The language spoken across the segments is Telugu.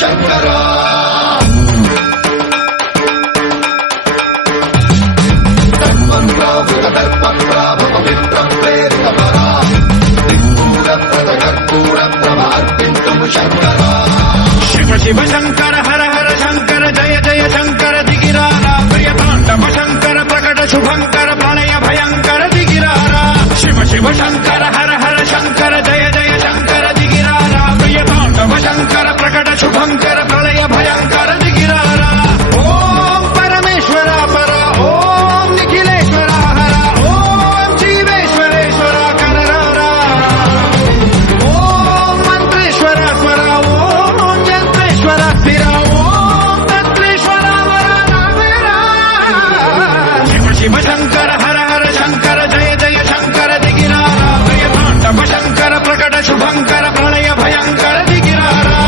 శంకరా శివ శివ శంకర హర హర శంకర జయ జయ శంకర దిగిరారా ప్రియతాండవ శంకర ప్రకట శుభంకర ప్రళయ భయంకర దిగిరారా శివ శివ శంకర హర హర శంకర జయ జయ శంకర దిగిరారా ప్రియతాండవ శంకర ప్రకట శుభంకర ప్రళయ భయంకర దిగిరారా ఓం పరమేశ్వర పర ఓం నిఖిలేశ్వర హర ఓం జీవేశ్వరేశ్వర కరరారా ఓం మంత్రేశ్వర స్వర ఓం యంత్రేశ్వర స్థిర ఓం తంత్రేశ్వర వర నామేరా శివ శివ శంకర హర హర శంకర జయ జయ శంకర దిగిరారా ప్రియతాండవ శంకర ప్రకట శుభంకర ప్రళయ భయంకర దిగిరారా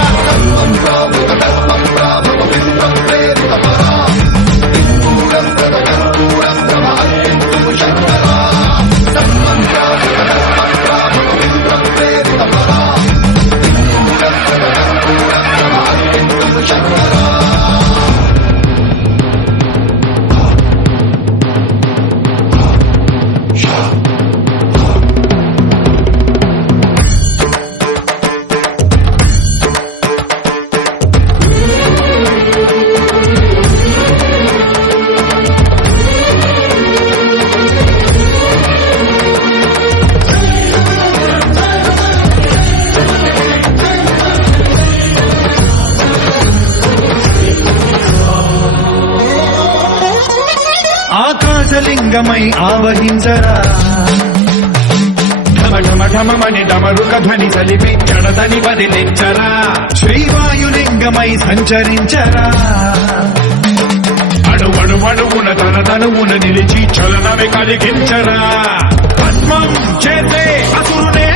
ఆకాశలింగమై ఆవహించరా ఢమ ఢమ ఢమమని డమరుక ధ్వని సలిపి జడదని వదిలించరా శ్రీవాయులింగమై సంచరించరా అణువణువున తన తనువున నిలిచి చలనమే కలిగించరా పద్మం చేసే అసురునే